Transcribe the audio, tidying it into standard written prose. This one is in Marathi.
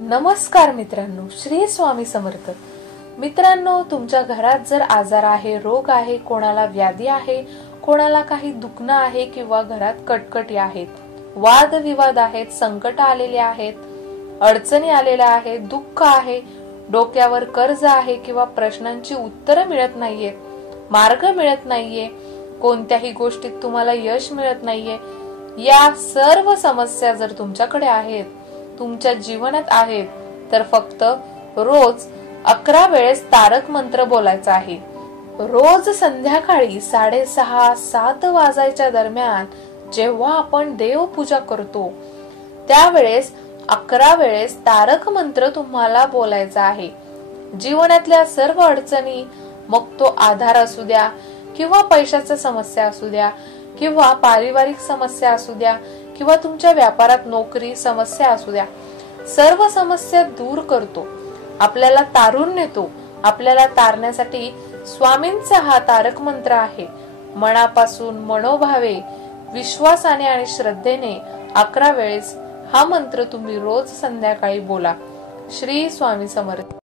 नमस्कार मित्रांनो, श्री स्वामी समर्थ. मित्रांनो, तुमच्या घरात जर आजार आहे, रोग आहे, कोणाला व्याधी आहे, कोणाला काही दुखणं आहे किंवा घरात कटकटी आहेत, वादविवाद आहेत, संकट आलेले आहेत, अडचणी आलेल्या आहेत, दुःख आहे, डोक्यावर कर्ज आहे किंवा प्रश्नांची उत्तरं मिळत नाहीये, मार्ग मिळत नाहीये, कोणत्याही गोष्टीत तुम्हाला यश मिळत नाहीये, या सर्व समस्या जर तुमच्याकडे आहेत, तुमच्या जीवनात आहेत, तर फक्त रोज 11 वेळेस तारक मंत्र बोलायचा आहे. रोज संध्याकाळी 6:30-7 वाजायच्या दरम्यान जेव्हा आपण देवपूजा करतो त्यावेळेस 11 वेळेस तारक मंत्र तुम्हाला बोलायचा आहे. जीवनातल्या सर्व अडचणी, मग तो आधार असू द्या किंवा पैशाच्या समस्या असू द्या किंवा पारिवारिक समस्या असू द्या किंवा तुमच्या व्यापारात नोकरी समस्या असू द्या, सर्व समस्या दूर करतो, आपल्याला तारून नेतो. आपल्याला तारण्यासाठी स्वामींचा हा तारक मंत्र आहे. मनापासून मनोभावे, विश्वासाने आणि श्रद्धेने 11 वेळेस हा मंत्र तुम्ही रोज संध्याकाळी बोला. श्री स्वामी समर्थ.